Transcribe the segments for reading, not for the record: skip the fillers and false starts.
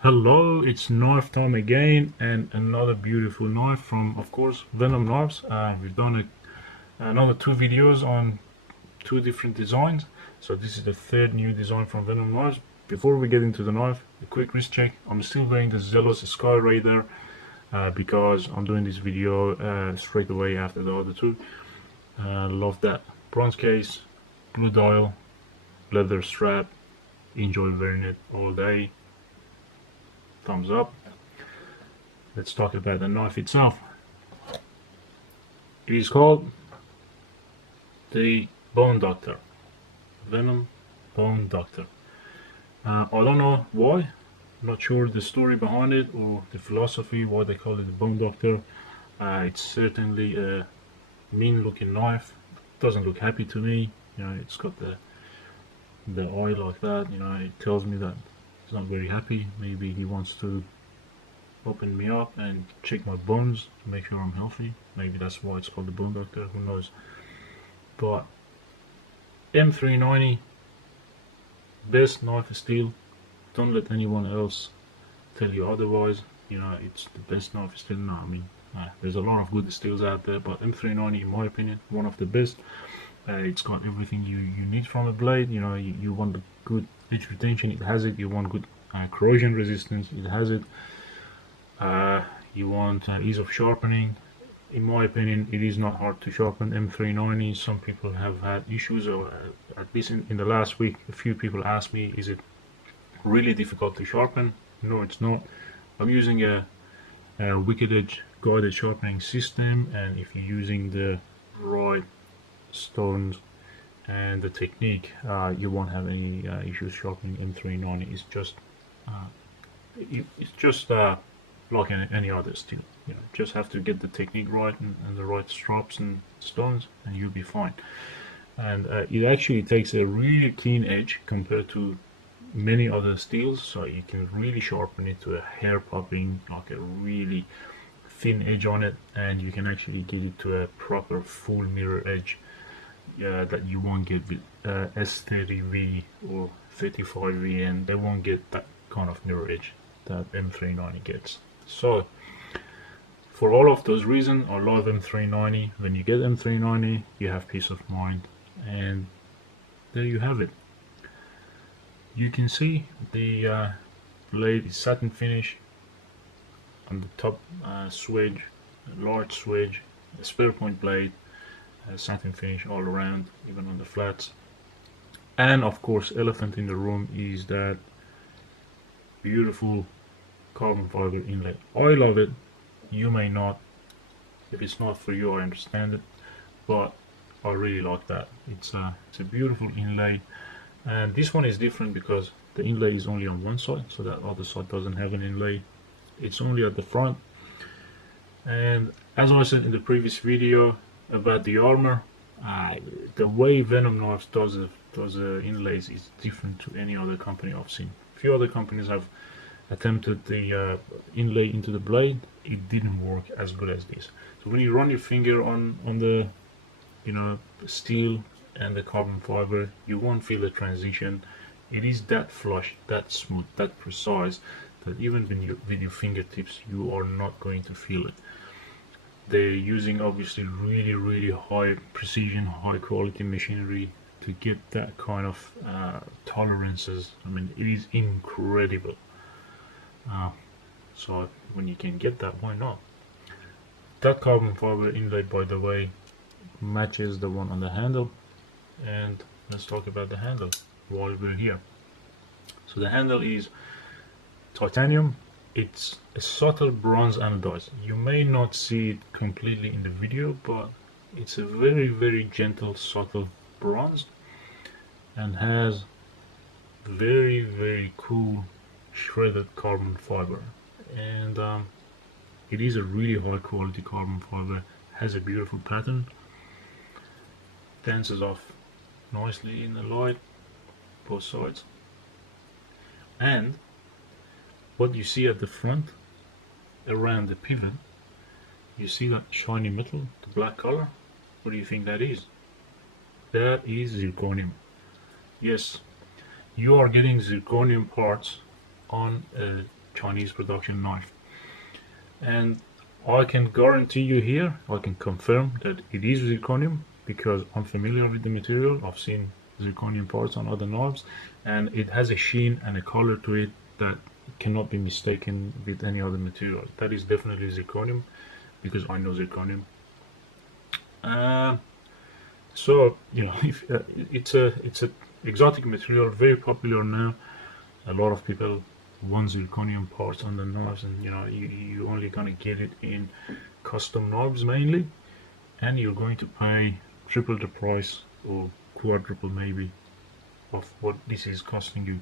Hello, it's knife time again, and another beautiful knife from, of course, Venom Knives. We've done another two videos on two different designs, so this is the third new design from Venom Knives. Before we get into the knife, a quick wrist check. I'm still wearing the Zealous Sky Raider because I'm doing this video straight away after the other two. Love that bronze case, blue dial, leather strap. Enjoy wearing it all day. Thumbs up. Let's talk about the knife itself. It is called the Bone Doctor, Venom Bone Doctor. I don't know why, not sure the story behind it or the philosophy why they call it the Bone Doctor. It's certainly a mean looking knife. Doesn't look happy to me. It's got the eye like that. It tells me that he's not very happy. Maybe he wants to open me up and check my bones to make sure I'm healthy. Maybe that's why it's called the Bone Doctor. Who knows? But M390, best knife steel. Don't let anyone else tell you otherwise. It's the best knife steel. No, I mean, there's a lot of good steels out there, but M390, in my opinion, one of the best. It's got everything you need from a blade. You want the good edge retention, it has it. You want good corrosion resistance, it has it. You want ease of sharpening. In my opinion, it is not hard to sharpen M390. Some people have had issues, or at least in the last week, a few people asked me, is it really difficult to sharpen? No, it's not. I'm using a wicked edge guided sharpening system, and if you're using the right stones and the technique, you won't have any issues sharpening M390. It's just like any other steel. Just have to get the technique right and the right straps and stones, and you'll be fine. And it actually takes a really clean edge compared to many other steels, so you can really sharpen it to a hair popping, like a really thin edge on it, and you can actually get it to a proper full mirror edge that you won't get with S30V or 35V, and they won't get that kind of mirror edge that M390 gets. So for all of those reasons, I love M390. When you get M390, you have peace of mind, and there you have it. You can see the blade is satin finish on the top swedge, large swedge, a spare point blade, satin finish all around, even on the flats. And of course, elephant in the room is that beautiful carbon fiber inlay. I love it. You may not. If it's not for you, I understand it, but I really like that. It's a beautiful inlay, and this one is different because the inlay is only on one side, so that other side doesn't have an inlay. It's only at the front. And as I said in the previous video about the armor, the way Venom Knives does inlays is different to any other company I've seen. A few other companies have attempted the inlay into the blade. It didn't work as good as this. So when you run your finger on the steel and the carbon fiber, you won't feel the transition. It is that flush, that smooth, that precise, that even when you with your fingertips, you are not going to feel it. They're using obviously really high precision, high quality machinery to get that kind of tolerances. I mean, it is incredible. So when you can get that, why not? That carbon fiber inlay, by the way, matches the one on the handle. And let's talk about the handle while we're here. So the handle is titanium. It's a subtle bronze anodized. You may not see it completely in the video, but it's a very gentle, subtle bronze, and has very cool shredded carbon fiber. And it is a really high quality carbon fiber. Has a beautiful pattern. Dances off nicely in the light, both sides. And what you see at the front, around the pivot, you see that shiny metal, the black color? What do you think that is? That is zirconium. Yes, you are getting zirconium parts on a Chinese production knife. And I can guarantee you here, I can confirm that it is zirconium because I'm familiar with the material. I've seen zirconium parts on other knives, and it has a sheen and a color to it that cannot be mistaken with any other material. That is definitely zirconium because I know zirconium. So you know, if it's a exotic material, very popular now. A lot of people want zirconium parts on the knives, and you know, you only gonna get it in custom knives mainly, and you're going to pay triple the price or quadruple maybe of what this is costing you.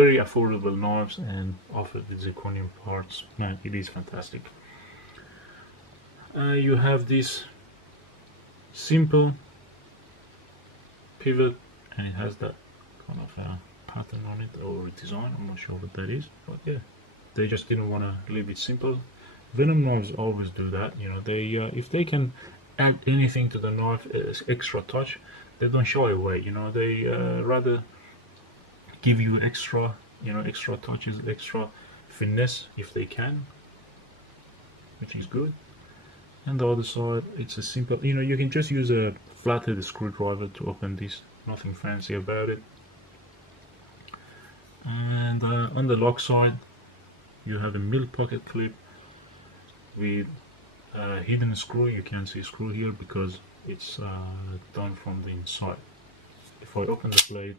Very affordable knives and offered with zirconium parts. Man, it is fantastic. You have this simple pivot, and it has that kind of pattern on it or design. I'm not sure what that is, but yeah, they just didn't want to leave it simple. Venom knives always do that. You know, they if they can add anything to the knife, extra touch, they don't shy away. You know, they rather give you extra, you know, extra touches, extra finesse if they can, which is good. And the other side, it's a simple, you know, you can just use a flathead screwdriver to open this, nothing fancy about it. And on the lock side, you have a milk pocket clip with a hidden screw. You can't see screw here because it's done from the inside. If I open the blade,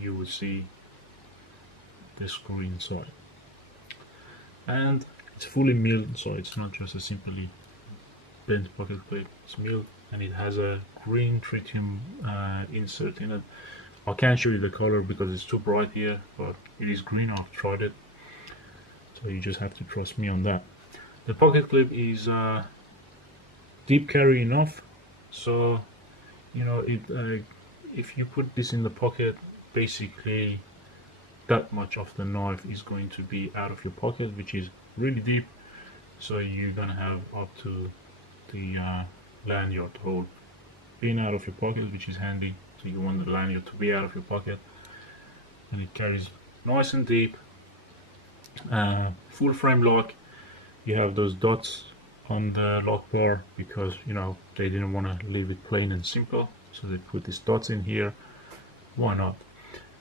you will see the screw inside. And it's fully milled, so it's not just a simply bent pocket clip. It's milled, and it has a green tritium insert in it. I can't show you the color because it's too bright here, but it is green. I've tried it, so you just have to trust me on that. The pocket clip is deep carry enough, so you know it. If you put this in the pocket, basically that much of the knife is going to be out of your pocket, which is really deep. So you're gonna have up to the lanyard hole being out of your pocket, which is handy. So you want the lanyard to be out of your pocket, and it carries nice and deep. Full frame lock. You have those dots on the lock bar because you know they didn't want to leave it plain and simple, so they put these dots in here. Why not?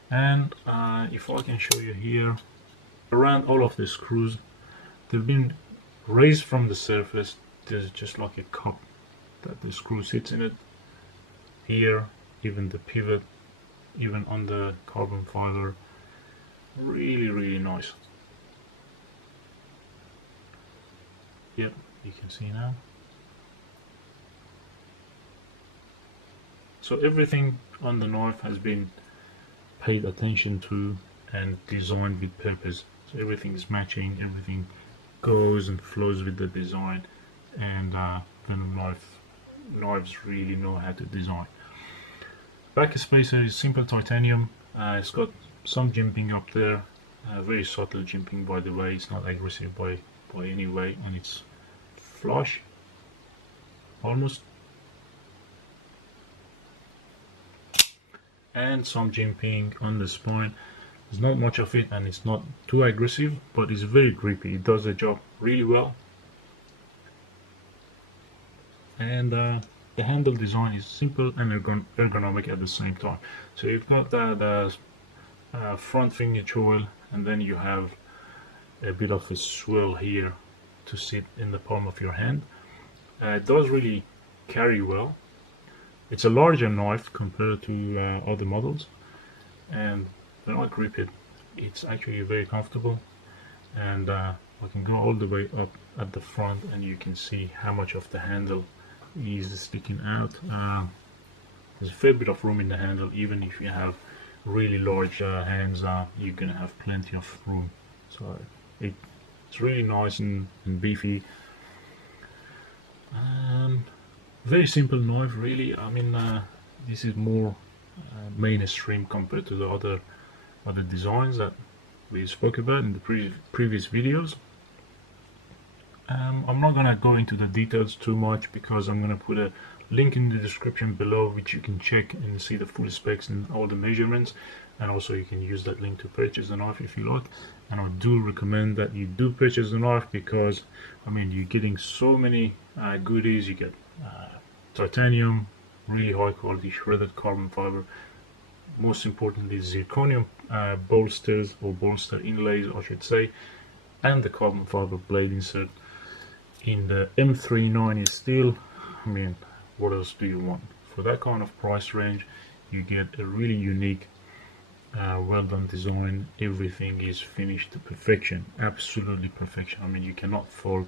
And if I can show you here, around all of the screws, they've been raised from the surface. There's just like a cup that the screw sits in it. Here, even the pivot, even on the carbon fiber, really nice. Yep, you can see now. So everything on the knife has been paid attention to and designed with purpose. So everything is matching, everything goes and flows with the design, and Venom knives really know how to design. Back spacer is simple titanium. It's got some jimping up there, very subtle jimping by the way. It's not aggressive by any way, and it's flush almost, and some jimping on the spine. There's not much of it, and it's not too aggressive, but it's very grippy. It does the job really well. And the handle design is simple and ergonomic at the same time. So you've got the front finger choil, and then you have a bit of a swirl here to sit in the palm of your hand. It does really carry well. It's a larger knife compared to other models, and when I grip it, it's actually very comfortable. And I can go all the way up at the front, and you can see how much of the handle is sticking out. There's a fair bit of room in the handle. Even if you have really large hands, you're gonna have plenty of room. So it's really nice and beefy. Very simple knife, really. I mean, this is more mainstream compared to the other designs that we spoke about in the previous videos. I'm not gonna go into the details too much because I'm gonna put a link in the description below which you can check and see the full specs and all the measurements. and also you can use that link to purchase the knife if you like. And I do recommend that you do purchase the knife, because I mean, you're getting so many goodies. You get titanium, really high quality shredded carbon fiber, most importantly zirconium bolsters, or bolster inlays I should say, and the carbon fiber blade insert in the M390 steel. I mean, what else do you want? For that kind of price range, you get a really unique, well done design. Everything is finished to perfection, absolutely perfection. I mean, you cannot fault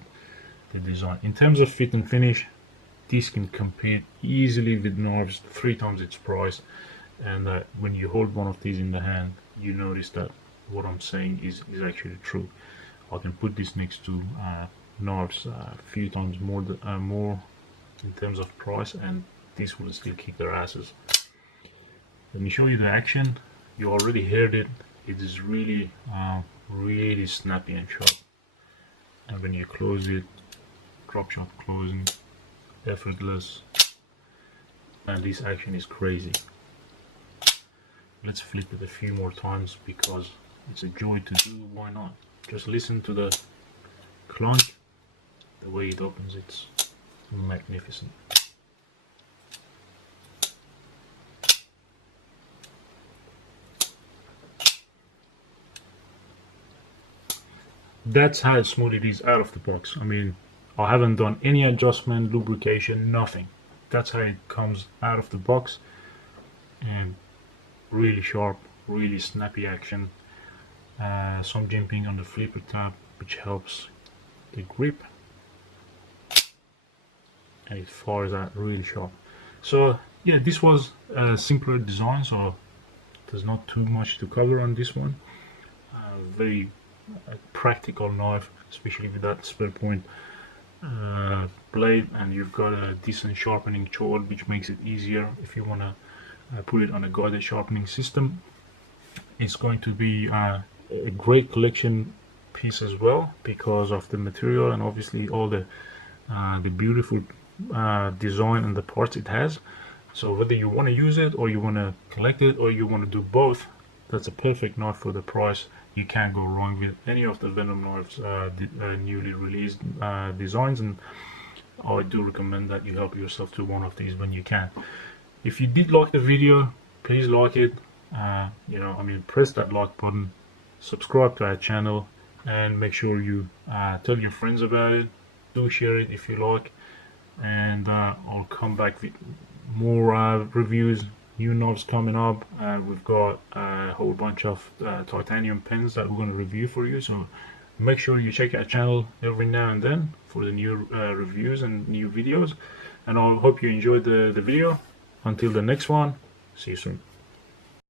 the design. In terms of fit and finish, this can compete easily with knives 3 times its price. And when you hold one of these in the hand, you notice that what I'm saying is actually true. I can put this next to knives a few times more in terms of price, and this will still kick their asses. Let me show you the action. You already heard it. It is really really snappy and sharp, and when you close it, drop shot closing, effortless, and this action is crazy. Let's flip it a few more times because it's a joy to do. Why not? Just listen to the clunk, the way it opens. It's magnificent. That's how smooth it is out of the box. I mean, I haven't done any adjustment, lubrication, nothing. That's how it comes out of the box, and really sharp, really snappy action. Some jimping on the flipper tab, which helps the grip, and it fires out really sharp. So yeah, this was a simpler design, so there's not too much to cover on this one. Very practical knife, especially with that spare point blade, and you've got a decent sharpening tool, which makes it easier if you want to put it on a guided sharpening system. It's going to be a great collection piece as well, because of the material and obviously all the beautiful design and the parts it has. So whether you want to use it, or you want to collect it, or you want to do both, that's a perfect knife for the price. You can't go wrong with any of the Venom knives newly released designs, and I do recommend that you help yourself to one of these when you can. If you did like the video, please like it. You know, I mean, press that like button, subscribe to our channel, and make sure you tell your friends about it. Do share it if you like, and I'll come back with more reviews. New knives coming up. We've got a whole bunch of titanium pens that we're going to review for you, so make sure you check our channel every now and then for the new reviews and new videos. And I hope you enjoyed the video. Until the next one, see you soon.